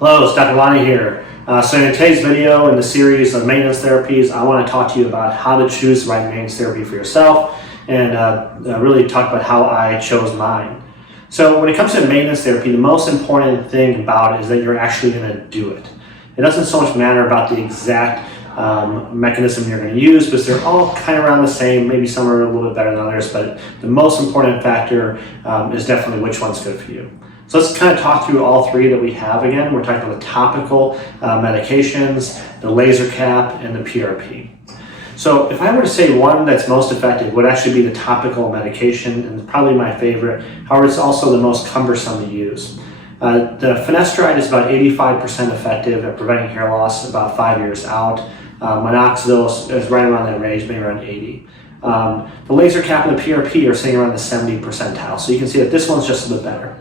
Hello, it's Dr. Lonnie here. So in today's video in the series of maintenance therapies, I want to talk to you about how to choose the right maintenance therapy for yourself and really talk about how I chose mine. So when it comes to maintenance therapy, the most important thing about it is that you're actually going to do it. It doesn't so much matter about the exact mechanism you're going to use, because they're all kind of around the same. Maybe some are a little bit better than others, but the most important factor is definitely which one's good for you. So let's kind of talk through all three that we have again. We're talking about the topical medications, the laser cap, and the PRP. So if I were to say one that's most effective would actually be the topical medication, and it's probably my favorite. However, it's also the most cumbersome to use. The finasteride is about 85% effective at preventing hair loss about 5 years out. Minoxidil is right around that range, maybe around 80. The laser cap and the PRP are sitting around the 70 percentile. So you can see that this one's just a bit better.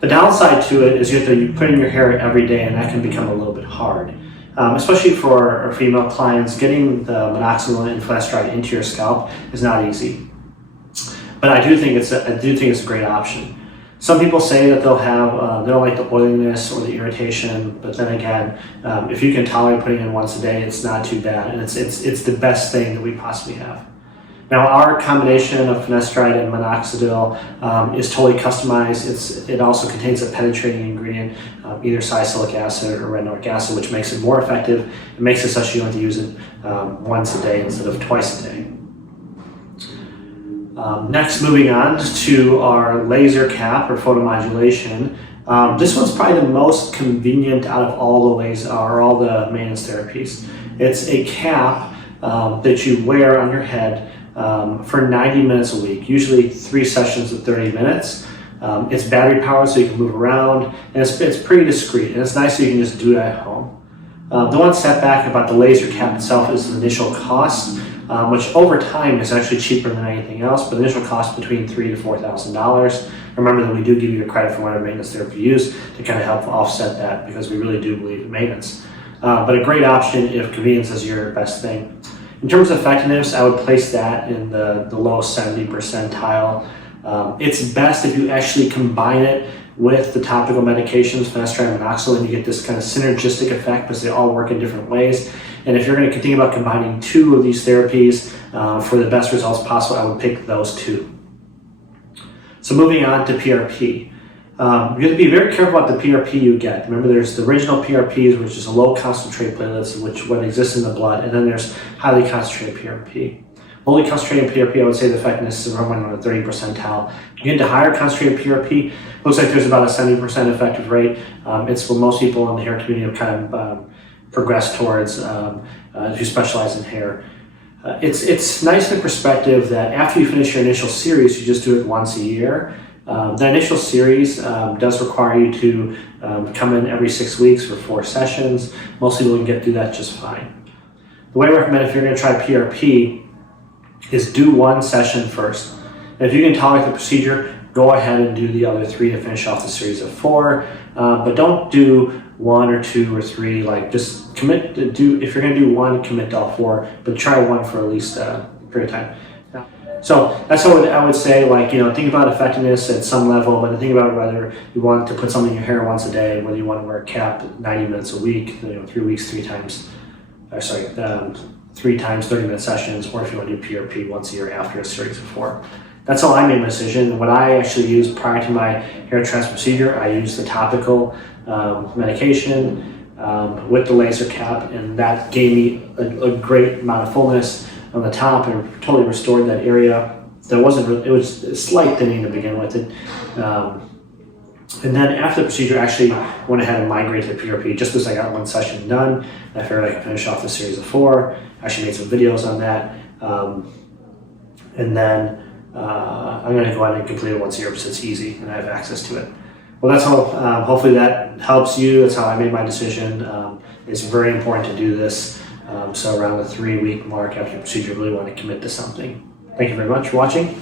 The downside to it is you have to put in your hair every day, and that can become a little bit hard. Especially for our female clients, getting the minoxidil and finasteride into your scalp is not easy. But I do think it's a great option. Some people say that they'll have they don't like the oiliness or the irritation, but then again, if you can tolerate putting it in once a day, it's not too bad, and it's the best thing that we possibly have. Now, our combination of finasteride and minoxidil is totally customized. It also contains a penetrating ingredient, either salicylic acid or retinoic acid, which makes it more effective. It makes it such you don't have to use it once a day instead of twice a day. Next, moving on to our laser cap or photomodulation. This one's probably the most convenient out of all the maintenance therapies. It's a cap that you wear on your head for 90 minutes a week, usually 3 sessions of 30 minutes. It's battery powered, so you can move around, and it's pretty discreet, and it's nice so you can just do it at home. The one setback about the laser cap itself is the initial cost, which over time is actually cheaper than anything else, but the initial cost between $3,000 to $4,000. Remember that we do give you a credit for whatever maintenance therapy you use to kind of help offset that, because we really do believe in maintenance. But a great option if convenience is your best thing. In terms of effectiveness, I would place that in the low 70 percentile. It's best if you actually combine it with the topical medications, finasteride and minoxidil, and you get this kind of synergistic effect because they all work in different ways. And if you're going to think about combining 2 of these therapies for the best results possible, I would pick those 2. So moving on to PRP. You have to be very careful about the PRP you get. Remember, there's the original PRPs, which is a low concentrate platelets, which what exists in the blood, and then there's highly concentrated PRP. Lowly concentrated PRP, I would say the effectiveness is around the 30 percentile. You get into higher concentrated PRP, looks like there's about a 70% effective rate. It's what most people in the hair community have kind of progressed towards who specialize in hair. It's nice in perspective that after you finish your initial series, you just do it once a year. The initial series does require you to come in every 6 weeks for 4 sessions. Most people can get through that just fine. The way I recommend if you're going to try PRP is do 1 session first. And if you can tolerate the procedure, go ahead and do the other 3 to finish off the series of 4. But don't do 1 or 2 or 3. Like, just commit to do. If you're going to do 1, commit to all 4. But try 1 for at least a period of time. So that's what I would say. Like, think about effectiveness at some level, but think about whether you want to put something in your hair once a day, whether you want to wear a cap 90 minutes a week, 3 weeks, 3 times 30-minute sessions, or if you want to do PRP once a year after a series of 4. That's how I made my decision. What I actually used prior to my hair transplant procedure, I used the topical medication with the laser cap, and that gave me a great amount of fullness on the top and totally restored that area. It was a slight thinning to begin with. And then after the procedure, I actually went ahead and migrated to PRP just because I got 1 session done. I figured I could finish off the series of 4. I actually made some videos on that. And then I'm going to go ahead and complete it once a year because it's easy and I have access to it. Well, that's how, hopefully that helps you. That's how I made my decision. It's very important to do this. So around the 3-week mark after the procedure, you really want to commit to something. Thank you very much for watching.